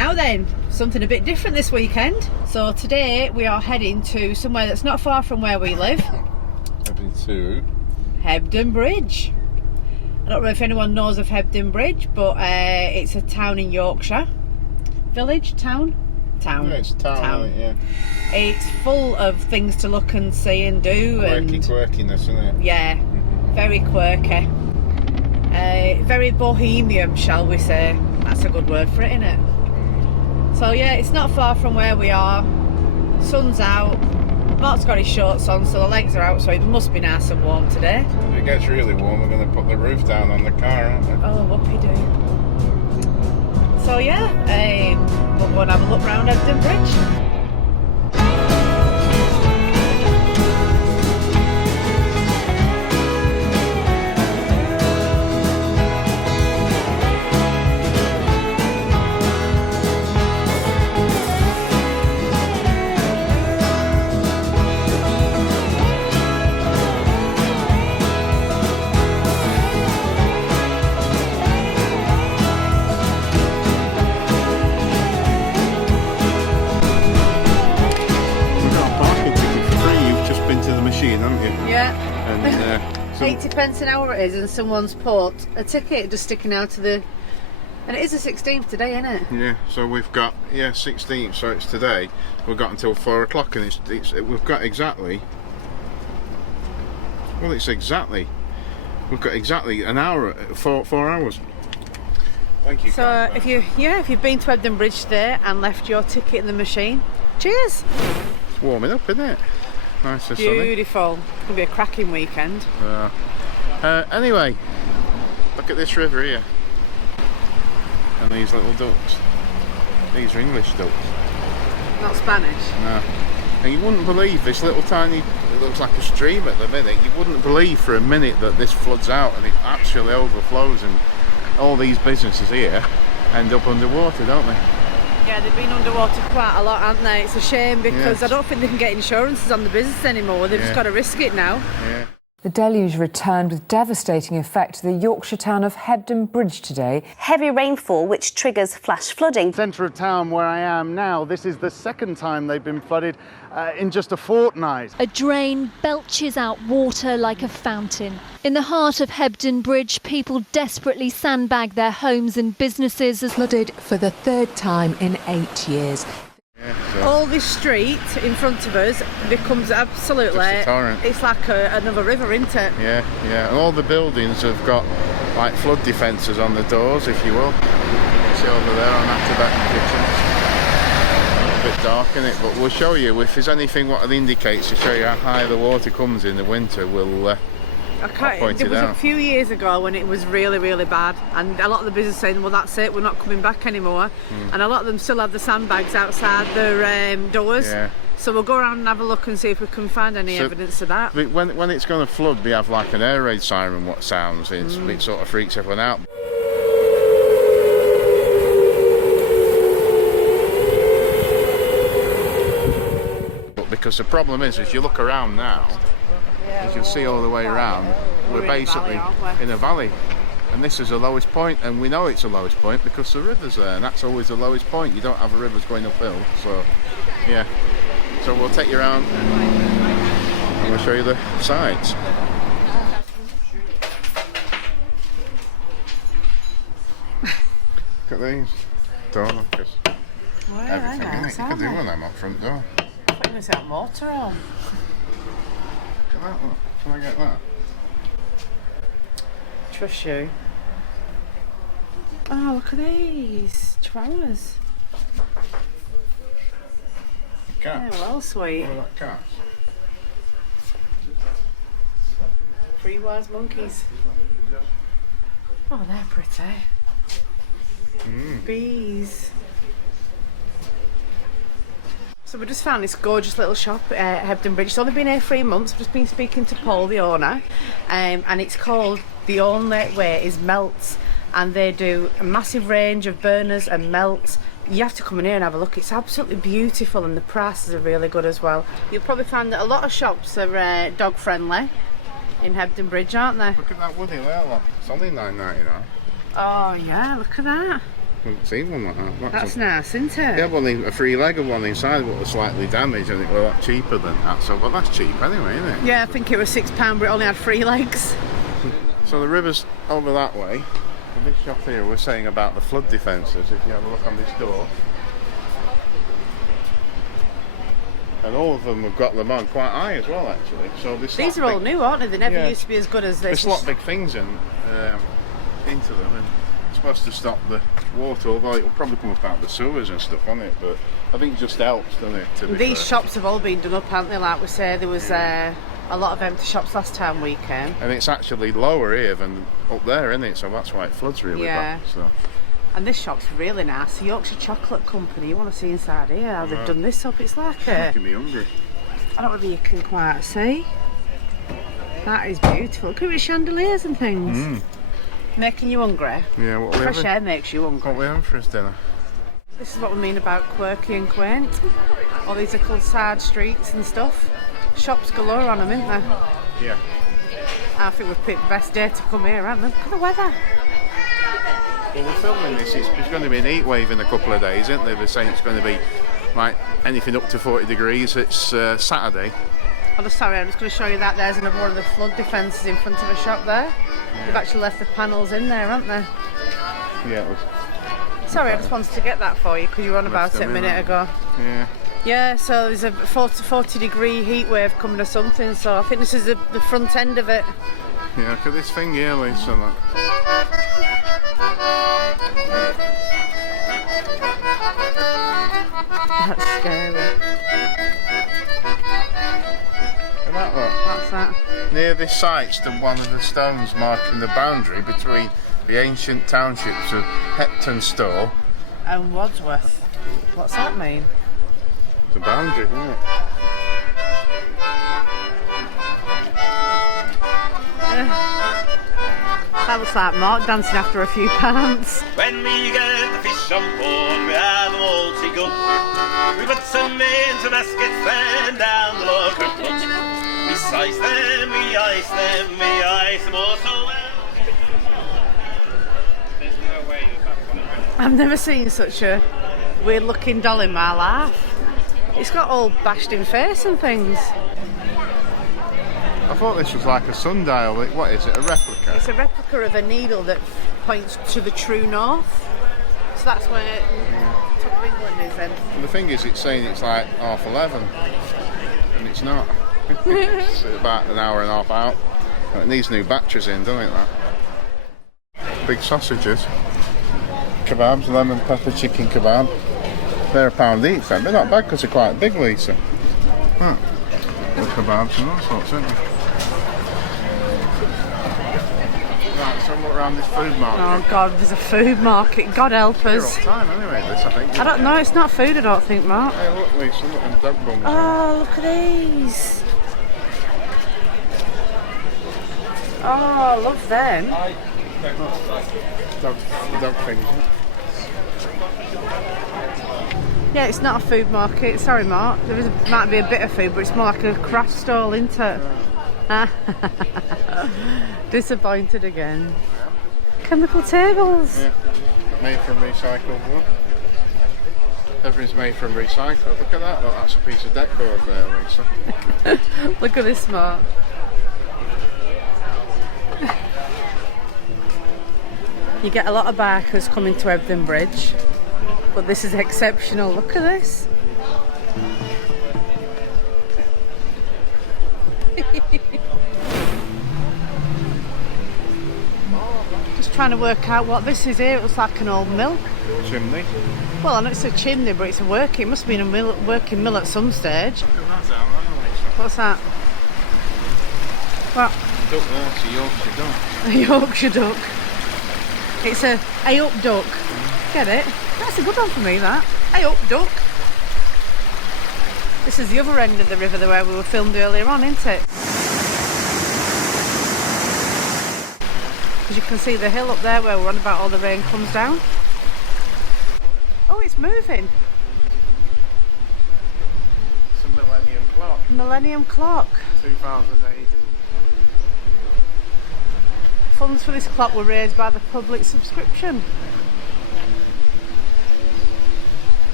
Now then, something a bit different this weekend. So today we are heading to somewhere that's not far from where we live. Heading to Hebden Bridge. I don't know if anyone knows of Hebden Bridge, but it's a town in Yorkshire. Village? Town? Town. Yeah, it's a town. Isn't it? Yeah. It's full of things to look and see and do. Quirkiness, isn't it? Yeah, very quirky. Very bohemian, shall we say. That's a good word for it, isn't it? So yeah, it's not far from where we are. Sun's out. Mark's got his shorts on, so the legs are out, so it must be nice and warm today. If it gets really warm, we're going to put the roof down on the car, aren't we? Oh, whoopie-doo. So yeah, we'll go and have a look round Hebden Bridge. Yeah. And 80p an hour it is, and someone's put a ticket just sticking out of the... And it is the 16th today, isn't it? yeah, so we've got 16th, so it's today. We've got until 4 o'clock, and we've got exactly. Well, we've got exactly an hour, 4 hours. Thank you. So if you've been to Hebden Bridge today and left your ticket in the machine, cheers. It's warming up, isn't it? Nice and sunny. Beautiful. It's gonna be a cracking weekend. Anyway, look at this river here, and these little ducks. These are English ducks. Not Spanish. No. And you wouldn't believe this little tiny. It looks like a stream at the minute. You wouldn't believe for a minute that this floods out and it actually overflows, and all these businesses here end up underwater, don't they? Yeah, they've been underwater quite a lot, haven't they? It's a shame because I don't think they can get insurances on the business anymore. They've just got to risk it now. Yeah. The deluge returned with devastating effect to the Yorkshire town of Hebden Bridge today. Heavy rainfall which triggers flash flooding. Centre of town where I am now, this is the second time they've been flooded in just a fortnight. A drain belches out water like a fountain. In the heart of Hebden Bridge, people desperately sandbag their homes and businesses as flooded for the third time in 8 years. Yeah, so all this street in front of us becomes absolutely, just a torrent. It's like another river, isn't it? Yeah, yeah. And all the buildings have got like flood defences on the doors, if you will. See over there on that kitchen. A bit dark in it, but we'll show you if there's anything what it indicates to show you how high the water comes in the winter. We'll point it out. A few years ago when it was really, really bad, and a lot of the business saying, well, that's it, we're not coming back anymore. And a lot of them still have the sandbags outside their doors. Yeah. So we'll go around and have a look and see if we can find any evidence of that. When it's going to flood, they have like an air raid siren what sounds. It sort of freaks everyone out. But because the problem is, as you look around now, as you'll see all the way around, we're basically in a valley, and this is the lowest point, and we know it's the lowest point because the river's there, and that's always the lowest point. You don't have rivers going uphill, so yeah. So we'll take you around and we'll show you the sides. Look at these door lockers. Everything in it. You can do one of them up front door. I thought you were going to say motorhome. Look at that one. Can I get that? Trust you. Oh, look at these chihuahuas. Cats. Yeah, well, sweet. What about cats? 3 wise monkeys. Oh, they're pretty. Bees. So we just found this gorgeous little shop at Hebden Bridge. It's only been here 3 months. I've just been speaking to Paul, the owner, and it's called The Only Way is Melts, and they do a massive range of burners and melts. You have to come in here and have a look. It's absolutely beautiful, and the prices are really good as well. You'll probably find that a lot of shops are dog friendly in Hebden Bridge, aren't they? Look at that woody there, look. It's only $9.99. Oh yeah, look at that. I haven't seen one like that. That's nice, isn't it? Yeah, well, a free leg of one inside but was slightly damaged, and it was a lot cheaper than that. So, well, that's cheap anyway, isn't it? Yeah, I think it was £6, but it only had 3 legs. So the river's over that way. And this shop here was saying about the flood defences. If you have a look on this door, and all of them have got them on quite high as well, actually. So these are all new, aren't they? They never used to be as good as this. There's a lot of big things into them, and it's supposed to stop the water, although it'll probably come up out of the sewers and stuff, won't it? But I think it just helps, doesn't it? These shops have all been done up, haven't they? Like we say, there was a lot of empty shops last time we came. And it's actually lower here than up there, isn't it? So that's why it floods really bad. So. And this shop's really nice. The Yorkshire Chocolate Company. You want to see inside here how they've done this up? It's like making me hungry. I don't know whether you can quite see. That is beautiful. Look at the chandeliers and things. Making you hungry? Yeah, what we Fresh air makes you hungry. What we having for his dinner? This is what we mean about quirky and quaint. All these are called side streets and stuff. Shops galore on them, isn't there? Yeah. I think we've picked the best day to come here, haven't we? Look at the weather. Well, we're filming this. It's going to be an heat wave in a couple of days, isn't they? They're saying it's going to be like anything up to 40 degrees. It's Saturday. Oh, sorry, I'm just going to show you that. There's another one of the flood defences in front of the shop there. Yeah. They've actually left the panels in there, haven't they? Yeah, it was. Sorry, I just wanted to get that for you because you were on about it a minute ago. Yeah. Yeah, so there's a 40 degree heat wave coming or something, so I think this is the front end of it. Yeah, look at this thing here, Lisa. Look. That's scary. Look at that, look. What's that? Near this site stood one of the stones marking the boundary between the ancient townships of Hebden Store and Wadsworth. What's that mean? The boundary, isn't it? That looks like Mark dancing after a few pants. When we get the fish on board, we have them all to go. We put some into baskets, then down the local put. We slice them, we ice them, we ice them all so well. There's no way that's I've never seen such a weird looking doll in my life. It's got all bashed in face and things. I thought this was like a sundial. What is it, a replica? It's a replica of a needle that points to the true north. So that's where top of England is then. And the thing is, it's saying it's like 11:30, and it's not. It's about an hour and a half out. It needs new batteries in, doesn't it, that? Big sausages. Kebabs, lemon pepper chicken kebab. They're £1 each then. They're not bad because they're quite big, Lisa. Huh. The kebabs and all sorts, aren't they? Right, so we're around this food market. Oh God, there's a food market. God help You're us. up time anyway, this I think. I don't know, it's not food I don't think, Mark. Hey look Lisa, look at them dog bums. Oh, look at these. Oh, I love them. Dog things. Yeah, it's not a food market. Sorry, Mark. Might be a bit of food, but it's more like a craft stall, isn't it? Disappointed again. Chemical tables. Yeah, made from recycled wood. Everything's made from recycled. Look at that. Look, that's a piece of deck board there, Lisa. Look at this, Mark. You get a lot of bikers coming to Hebden Bridge, but this is exceptional. Look at this. Just trying to work out what this is here. It looks like an old mill. Chimney. Well, I know it's a chimney, but it's a working. It must have been a working mill at some stage. Look at that down there, Lisa. What's that? What? Duck there, it's a Yorkshire duck. A Yorkshire duck. It's a up duck. Get it? That's a good one for me, that. Up duck. This is the other end of the river where we were filmed earlier on, isn't it? As you can see the hill up there where we're on about all the rain comes down. Oh, it's moving. It's a millennium clock. Millennium clock. 2018. Funds for this clock were raised by the public subscription.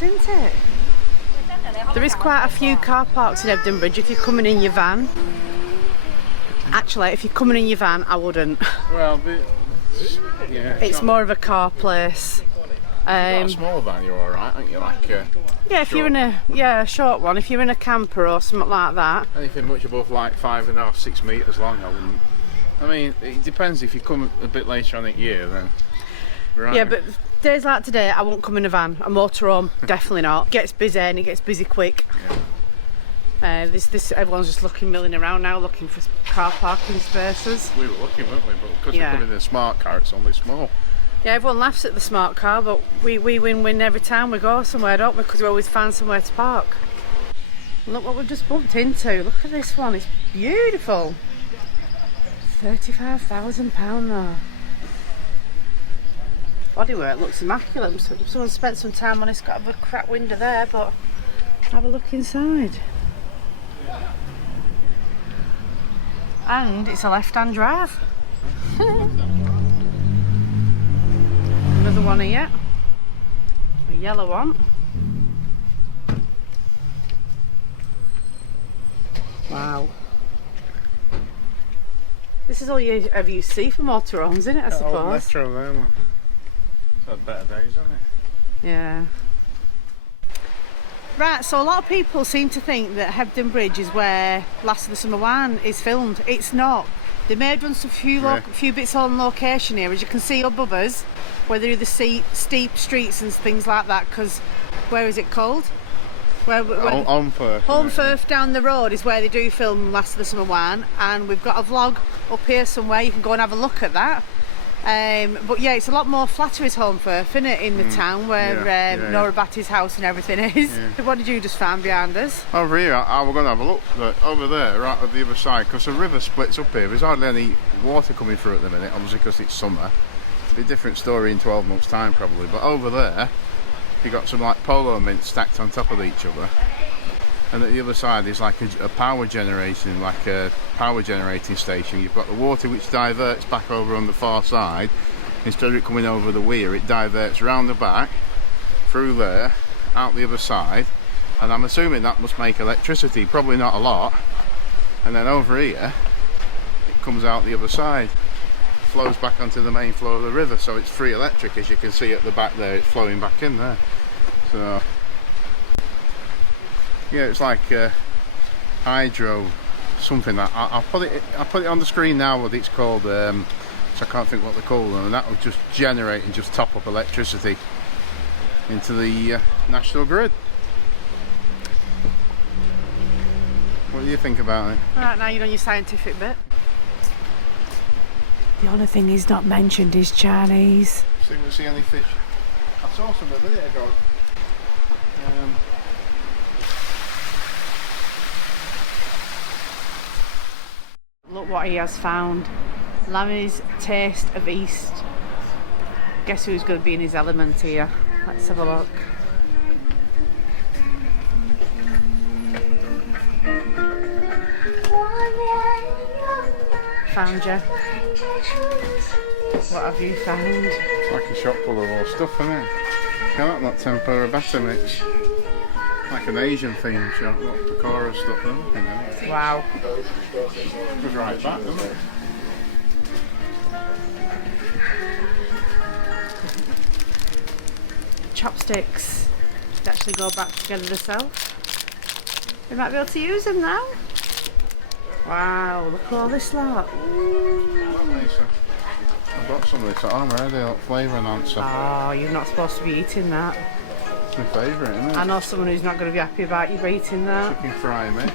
nice, isn't it? There is quite a few car parks in Hebden Bridge if you're coming in your van. Actually, if you're coming in your van, I wouldn't. Well, yeah. It's more of a car place. A small van, you're alright, aren't you? Like, yeah, if you're in a short one, if you're in a camper or something like that. Anything much above like 5.5, 6 metres long, I wouldn't. I mean, it depends. If you come a bit later on in the year, then. Right. Yeah, but days like today, I won't come in a van. A motorhome, definitely not. It gets busy and it gets busy quick. Yeah. Everyone's just milling around now, looking for car parking spaces. We were looking, weren't we? But because we're coming in a smart car, it's only small. Yeah, everyone laughs at the smart car, but we win every time we go somewhere, don't we? Because we always find somewhere to park. Look what we've just bumped into. Look at this one. It's beautiful. £35,000 though. Bodywork looks immaculate. Someone spent some time on it. It's got a crack window there, but have a look inside. And it's a left-hand drive. Another one here. A yellow one. Wow. This is all you ever see for motorhomes, isn't it, I suppose? Old metro there, look. It's had better days, hasn't it? Yeah. Right, so a lot of people seem to think that Hebden Bridge is where Last of the Summer Wine is filmed. It's not. They may have done some few bits on location here, as you can see above us, where they do the steep streets and things like that, because where is it called? Holmfirth down the road is where they do film Last of the Summer Wine, and we've got a vlog up here somewhere. You can go and have a look at that. But yeah, it's a lot more Flattery's Holmfirth, isn't it, in the town where Nora Batty's house and everything is. Yeah. What did you just find behind us? Over here, I was going to have a look, over there, right at the other side, because the river splits up here. There's hardly any water coming through at the minute, obviously because it's summer. It'll be a different story in 12 months' time probably, but over there, you've got some like polo mints stacked on top of each other. And at the other side is like a power generating station. You've got the water which diverts back over on the far side. Instead of it coming over the weir, it diverts round the back, through there, out the other side. And I'm assuming that must make electricity, probably not a lot. And then over here, it comes out the other side, flows back onto the main flow of the river. So it's free electric, as you can see at the back there, it's flowing back in there. So yeah, it's like hydro something. I'll put it on the screen now what it's called, so I can't think what they're called, and that will just generate and just top up electricity into the national grid. What do you think about it? Alright, now you're on your scientific bit. The only thing he's not mentioned is Chinese. See any fish? I saw some a minute ago. Look what he has found. Lammy's Taste of East. Guess who's going to be in his element here? Let's have a look. Found you. What have you found? It's like a shop full of all stuff, isn't it? Look at that tempura batter mix. Like an Asian themed shop, got pakora stuff and everything, isn't it? Wow. Goes right back, doesn't it? Chopsticks. They actually go back together themselves. We might be able to use them now. Wow, look at all this lot. I've got some of this at home already, like flavour enhancer. Oh, you're not supposed to be eating that. It's my favourite, isn't it? I know someone who's not going to be happy about you eating that. Chicken fry mix.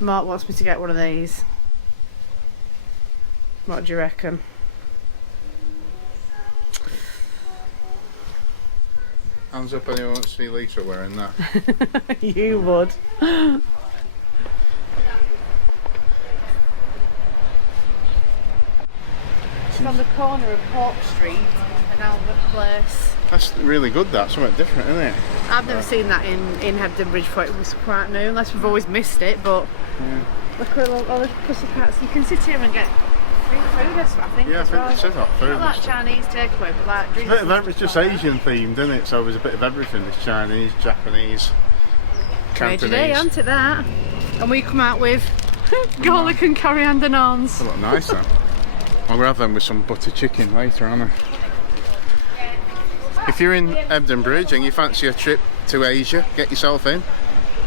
Mark wants me to get one of these. What do you reckon? Hands up anyone wants to see Lisa wearing that. You would. It's on the corner of Hawk Street and Albert Place. That's really good, that's something different, isn't it? I've never seen that in Hebden Bridge before. It was quite new, unless we've always missed it, but look at all the pussycats. You can sit here and get Food, I think. Yeah, I as think well. it says that food. Not like Chinese takeaway, but like drinks. It's just Asian themed, isn't it? So there's a bit of everything. There's Chinese, Japanese, Major Cantonese. day, isn't it, that? And we come out with garlic and coriander naans. They look nice though. I'll have them with some butter chicken later, aren't I? If you're in Hebden Bridge and you fancy a trip to Asia, get yourself in.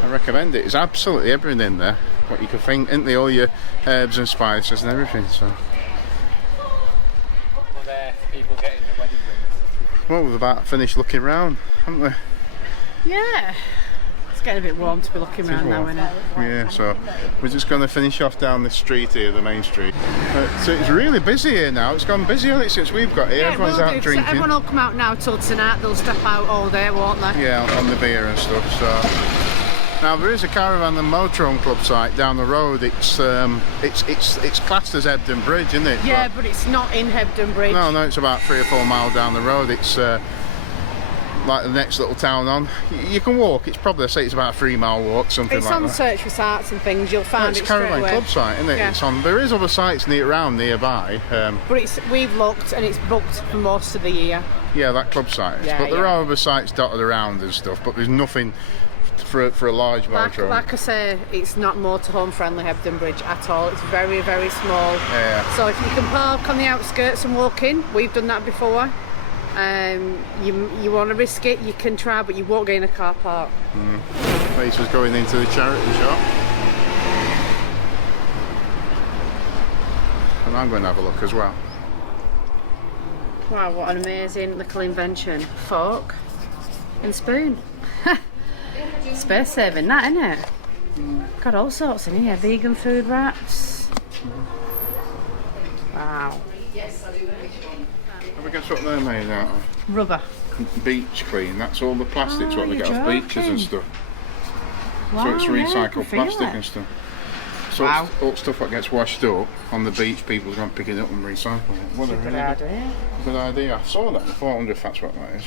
I recommend it. It's absolutely everything in there. What you can think, isn't there? All your herbs and spices and everything. So. People getting the wedding rings. Well, we've about finished looking round, haven't we? Yeah. It's getting a bit warm to be looking around now, isn't it? Yeah, so we're just going to finish off down this street here, the main street. So it's really busy here now. It's gone busy, hasn't it, since we've got here? Yeah, Everyone's out drinking. So everyone will come out now till tonight. They'll step out all day, won't they? Yeah, on the beer and stuff. So now there is a caravan and motorhome club site down the road. It's classed as Hebden Bridge, isn't it? Yeah, but it's not in Hebden Bridge. No, it's about 3 or 4 miles down the road. It's like the next little town on. You can walk. It's probably, I say, it's about a 3-mile walk, something It's like on that. search for sites and things. You'll find It's it a straight caravan away. club site, isn't it? Yeah. It's on. There is other sites around nearby. But we've looked and it's booked for most of the year. Yeah, that club site is. Yeah, but there yeah. are other sites dotted around and stuff. But there's nothing for a large motorhome. Like I say, it's not motorhome friendly, Hebden Bridge at all. It's very, very small. Yeah. So if you can park on the outskirts and walk in, we've done that before. You want to risk it, you can try, but you won't get in a car park. Place was going into the charity shop. And I'm going to have a look as well. Wow, what an amazing little invention. Fork and spoon. Space saving that, isn't it? Got all sorts in here. Vegan food wraps. Wow. Have we guessed what they're made out of? Rubber. Beach clean. That's all the plastics what they you're get off beaches and joking. stuff. Wow, So it's yeah, I can recycled feel plastic it. and stuff. So Wow. it's all stuff that gets washed up on the beach, people go and pick it up and recycle it. What a Good really idea. good idea. I saw that before. I wonder if that's what that is.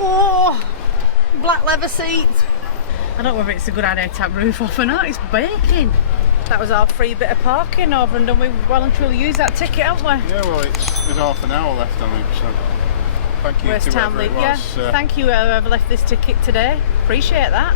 Oh, black leather seat. I don't know whether it's a good idea to have roof off or not. It's baking. That was our free bit of parking over and done. We've well and truly used that ticket, haven't we? Yeah, well, there's half an hour left on it, so thank you West to whoever it Town, yeah. was. Thank you whoever left this ticket today. Appreciate that.